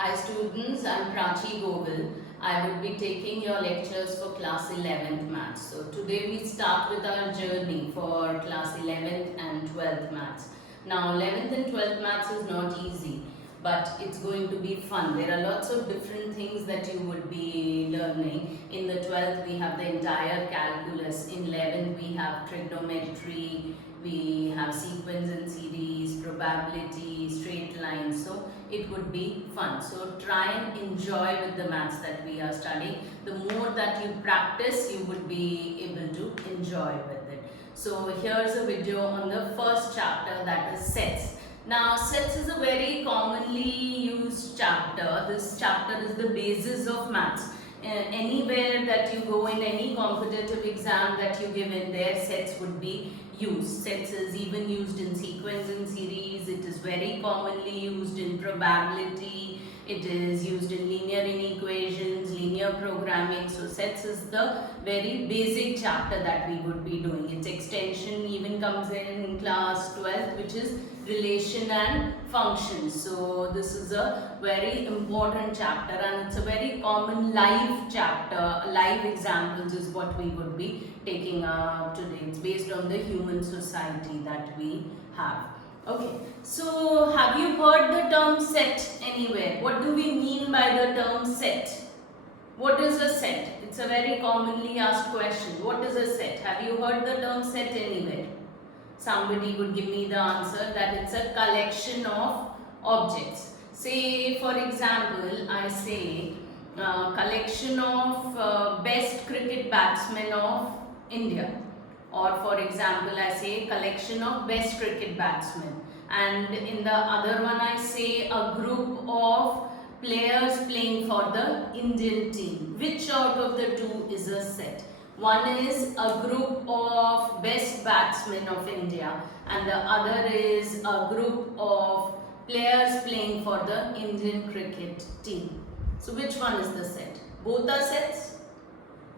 Hi students, I'm Prachi Govil. I will be taking your lectures for class 11th maths. So today we start with our journey for class 11th and 12th maths. Now 11th and 12th maths is not easy, but it's going to be fun. There are lots of different things that you would be learning. In the 12th we have the entire calculus. In 11th we have trigonometry, we have sequence and series, probability, straight lines. So it would be fun. So try and enjoy with the maths that we are studying. The more that you practice, you would be able to enjoy with it. So here's a video on the first chapter, that is sets. Now sets is a very commonly used chapter. This chapter is the basis of maths. Anywhere that you go in any competitive exam that you give in there, sets would be used. Sets is even used in sequence and series. It is very commonly used in probability. It is used in linear inequations, linear programming. So sets is the very basic chapter that we would be doing. Its extension even comes in class 12th, which is relation and functions. So this is a very important chapter and it's a very common live chapter. Live examples is what we would be taking up today. It's based on the human society that we have. Okay, so have you heard the term set anywhere? What do we mean by the term set? What is a set? It's a very commonly asked question. What is a set? Have you heard the term set anywhere? Somebody would give me the answer that it's a collection of objects. Say for example, I say collection of best cricket batsmen of India. Or for example, I say collection of best cricket batsmen. And in the other one I say a group of players playing for the Indian team. Which out of the two is a set? One is a group of best batsmen of India and the other is a group of players playing for the Indian cricket team. So which one is the set? Both are sets?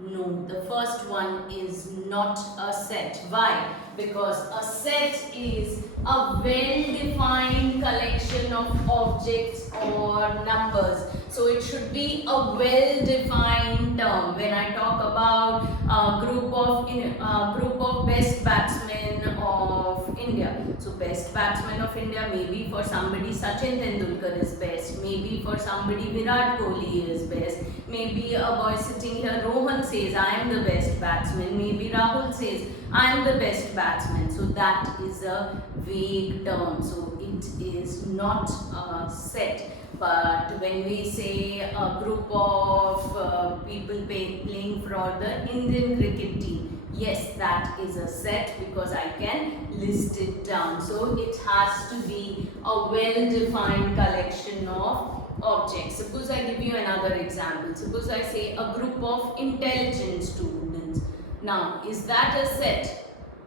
No, the first one is not a set. Why? Because a set is a well-defined collection of objects or numbers. So it should be a well-defined term. When I talk about a group of best batsmen of India. So best batsman of India, maybe for somebody Sachin Tendulkar is best, maybe for somebody Virat Kohli is best, maybe a boy sitting here Rohan says I am the best batsman, maybe Rahul says I am the best batsman. So that is a vague term. So it is not a set. But when we say a group of people playing for the Indian cricket team, yes, that is a set because I can list it down. So it has to be a well-defined collection of objects. Suppose I give you another example. Suppose I say a group of intelligent students. Now, is that a set?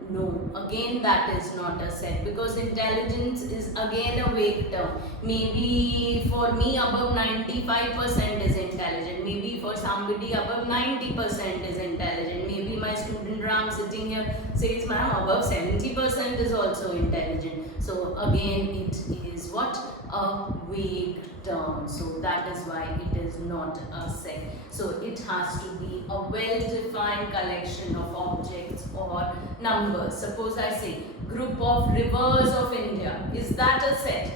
No, again that is not a set because intelligence is again a vague term. Maybe for me above 95% is intelligent. Maybe for somebody above 90% is intelligent. Maybe my student Ram sitting here says, ma'am, above 70% is also intelligent. So again it is what? A vague term. So that is why it is not a set. So it has to be a well-defined collection of objects or numbers. Suppose I say group of rivers of India. Is that a set?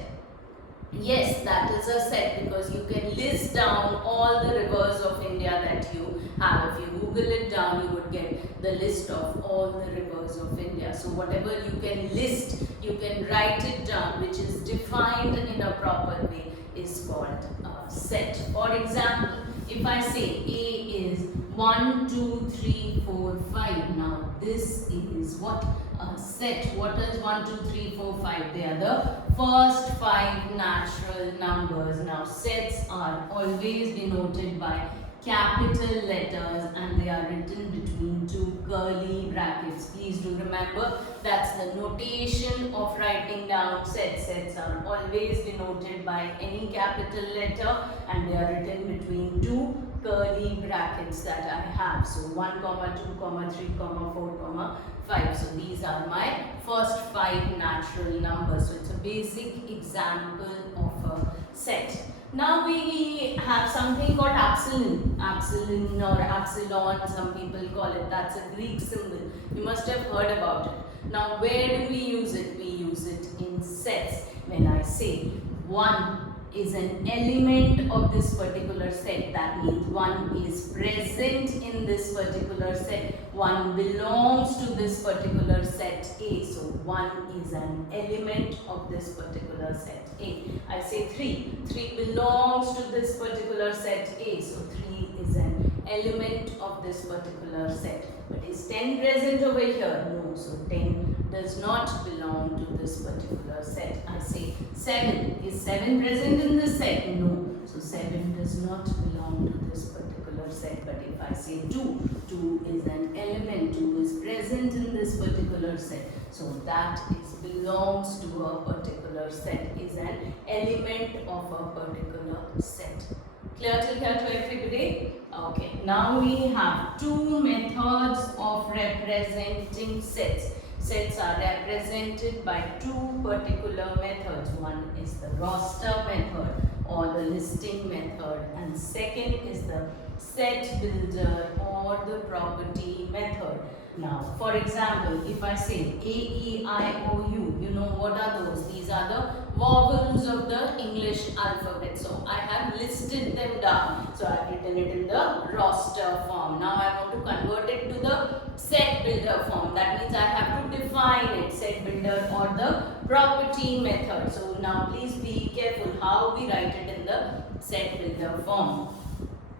Yes, that is a set because you can list down all the rivers of India that you have. If you Google it down, you would get the list of all the rivers of India. So whatever you can list, you can write it down, which is defined in a proper way, is called a set. For example, if I say A is 1, 2, 3, 4, 5. Now this is what? A set. What is 1, 2, 3, 4, 5? They are the first 5 natural numbers. Now sets are always denoted by capital letters and they are written between two curly brackets. Please do remember that's the notation of writing down sets. Sets are always denoted by any capital letter and they are written between two curly brackets that I have. So 1, 2, 3, 4, 5. So these are my first 5 natural numbers. So it's a basic example of a set. Now we have something called epsilon, or epsilon, some people call it. That's a Greek symbol. You must have heard about it. Now where do we use it? We use it in sets. When I say 1 is an element of this particular set, that means 1 is present in this particular set. 1 belongs to this particular set A. So 1 is an element of this particular set A. I say 3. 3 belongs to this particular set A. So 3 is an element of this particular set. But is 10 present over here? No. So 10 does not belong to this particular set. I say 7. Is 7 present in this set? No. So 7 does not belong to this particular set. But if I say 2, 2 is an element, 2 is present in this particular set. So that is belongs to a particular set, is an element of a particular set. Clear till here to everybody? Okay. Now we have two methods of representing sets. Sets are represented by two particular methods. One is the roster method or the listing method, and second is the set builder or the property method. Now, for example, if I say A, E, I, O, U, you know what are those? These are the vowels of the English alphabet. So, I have listed them down. So, I have written it in the roster form. Now, I want to convert it to the set builder form. That means I have to define it, set builder or the property method. So, now please be careful how we write it in the set builder form.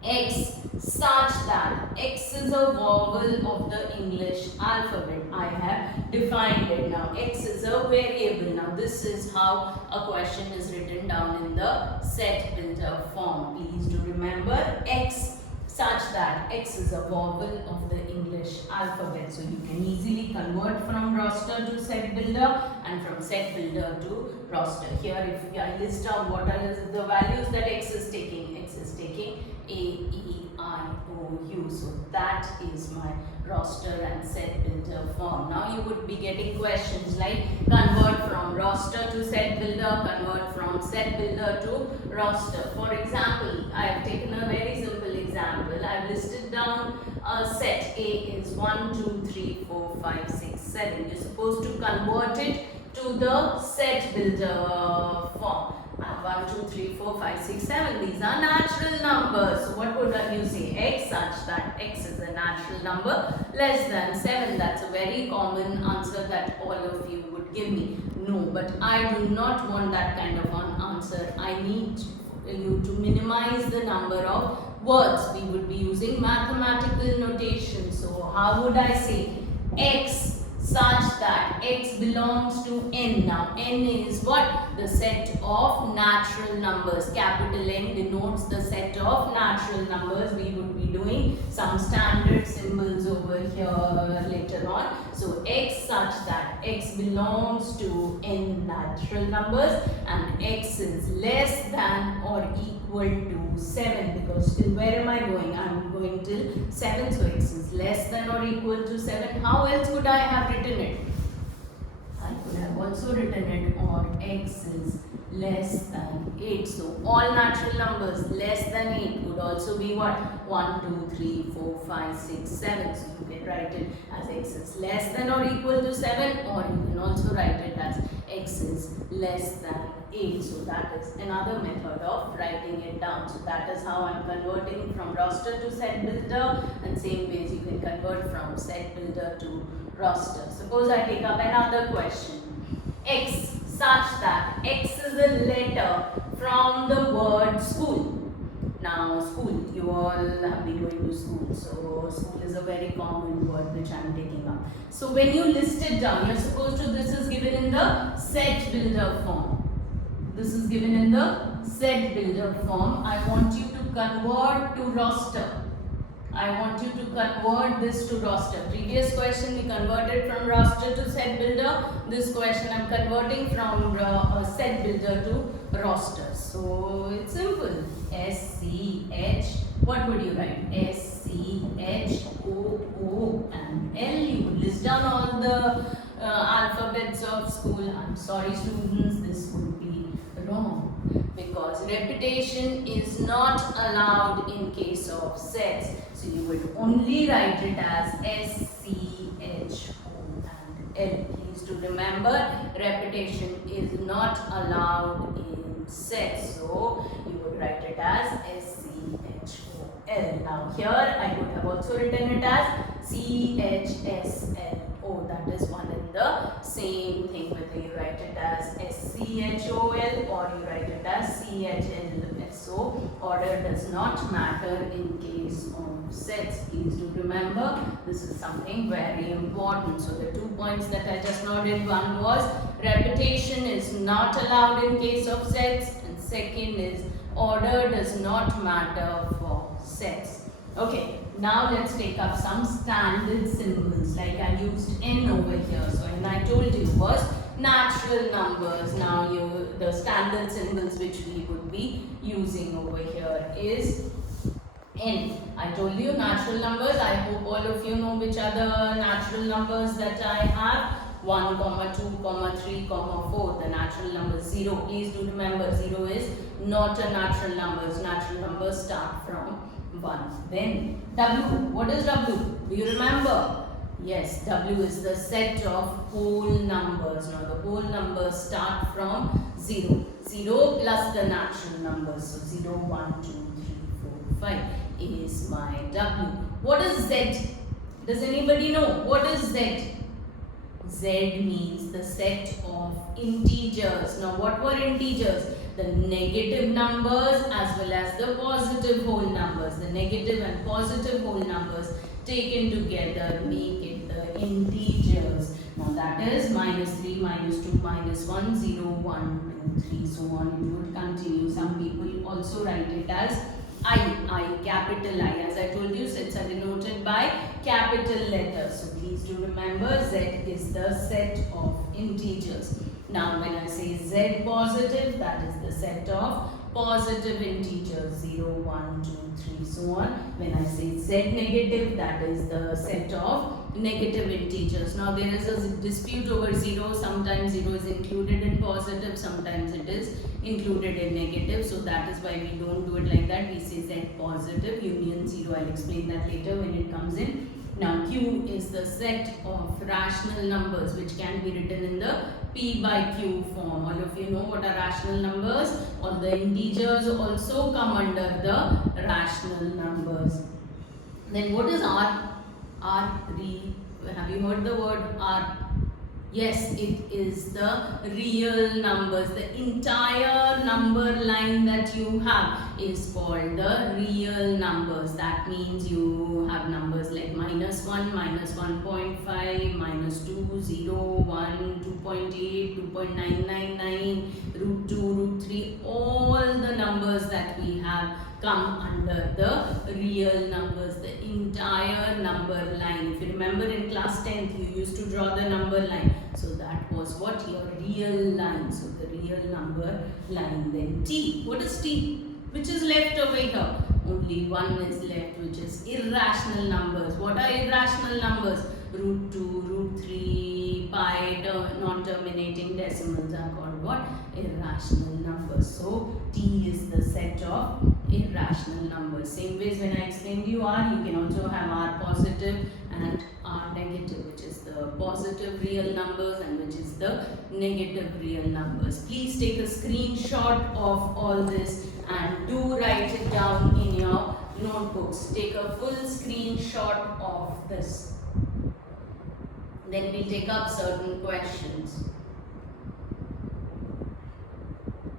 X such that X is a vowel of the English alphabet. I have defined it. Now X is a variable. Now this is how a question is written down in the set builder form. Please do remember X such that X is a vowel of the English alphabet. So you can easily convert from roster to set builder and from set builder to roster. Here if I list down what are the values that X is taking. X is taking A, E, I, O, U. So that is my roster and set builder form. Now you would be getting questions like convert from roster to set builder, convert from set builder to roster. For example, I have taken a very simple example. I have listed down a set. A is 1, 2, 3, 4, 5, 6, 7. You're supposed to convert it to the set builder form. 1, 2, 3, 4, 5, 6, 7. These are natural numbers. So what would you say? X such that X is a natural number less than 7. That's a very common answer that all of you would give me. No, but I do not want that kind of an answer. I need you to minimize the number of words. We would be using mathematical notation. So how would I say X such that X belongs to N? Now N is what? The set of natural numbers. Capital N denotes the set of natural numbers. We would be doing some standard symbols over here later on. So X such that X belongs to N natural numbers and X is less than or equal to 7, because till where am I going? I am going till 7. So X is less than or equal to 7. How else could I have written it? I could have also written it or X is less than 8. So all natural numbers less than 8 would also be what? 1, 2, 3, 4, 5, 6, 7. So you can write it as X is less than or equal to 7, or you can also write it as X is less than 8. So that is another method of writing it down. So that is how I am converting from roster to set builder, and same way you can convert from set builder to roster. Suppose I take up another question. X such that X is a letter from the word school. Now school, you all have been going to school. So school is a very common word which I am taking up. So when you list it down, you are supposed to, this is given in the set builder form. This is given in the set builder form. I want you to convert to roster. I want you to convert this to roster. Previous question we converted from roster to set builder. This question I am converting from set builder to roster. So it's simple. S-C-H. What would you write? S-C-H-O-O and L. You would list down all the alphabets of school. I'm sorry students, this would be wrong, because was repetition is not allowed in case of sets. So you would only write it as SCHO and L. Please do remember, repetition is not allowed in sets. So you would write it as SCHOL. Now here I could have also written it as CHSLO. That is one and the same thing, whether you write it as SCHOL or you write it as CHLSO. Order does not matter in case of sets. Please do remember, this is something very important. So the 2 points that I just noted, one was repetition is not allowed in case of sets, and second is order does not matter for sets. Okay, now let's take up some standard symbols, like I used N over here. So and I told you was natural numbers. Now the standard symbols which we would be using over here is N. I told you natural numbers. I hope all of you know which are the natural numbers that I have. 1, 2, 3, 4. The natural number 0. Please do remember, 0 is not a natural number. Natural numbers start from 1. Then W. What is W? Do you remember? Yes, W is the set of whole numbers. Now the whole numbers start from 0. 0 plus the natural numbers. So 0, 1, 2, 3, 4, 5 is my W. What is Z? Does anybody know? What is Z? Z means the set of integers. Now what were integers? The negative numbers as well as the positive whole numbers. The negative and positive whole numbers taken together make it the integers. Now that is -3, -2, -1, 0, 1, 2, 3, so on. It would continue. Some people also write it as capital I. As I told you, sets are denoted by capital letters. So please do remember, Z is the set of integers. Now when I say Z positive, that is the set of positive integers, 0, 1, 2, 3, so on. When I say Z negative, that is the set of negative integers. Now there is a dispute over 0. Sometimes 0 is included in positive, sometimes it is included in negative. So that is why we don't do it like that. We say Z positive union 0. I'll explain that later when it comes in. Now Q is the set of rational numbers which can be written in the P by Q form. All of you know what are rational numbers. All the integers also come under the rational numbers. Then what is R? Have you heard the word R? Yes, it is the real numbers. The entire number line that you have is called the real numbers. That means you have numbers like -1, -1.5, -2, 0, 1, 2.8, 2.999, √2, √3. All the numbers that we have come under the real numbers, the entire number line. If you remember in class 10th, you used to draw the number line. So that was what? Your real line. So the real number line. Then T. What is T? Which is left over here? Only one is left, which is irrational numbers. What are irrational numbers? √2, √3, pi, non-terminating decimals are called what? Irrational numbers. So T is the set of irrational numbers. Same ways when I explained you R, you can also have R positive and R negative, which is the positive real numbers and which is the negative real numbers. Please take a screenshot of all this and do write it down in your notebooks. Take a full screenshot of this. Then we take up certain questions.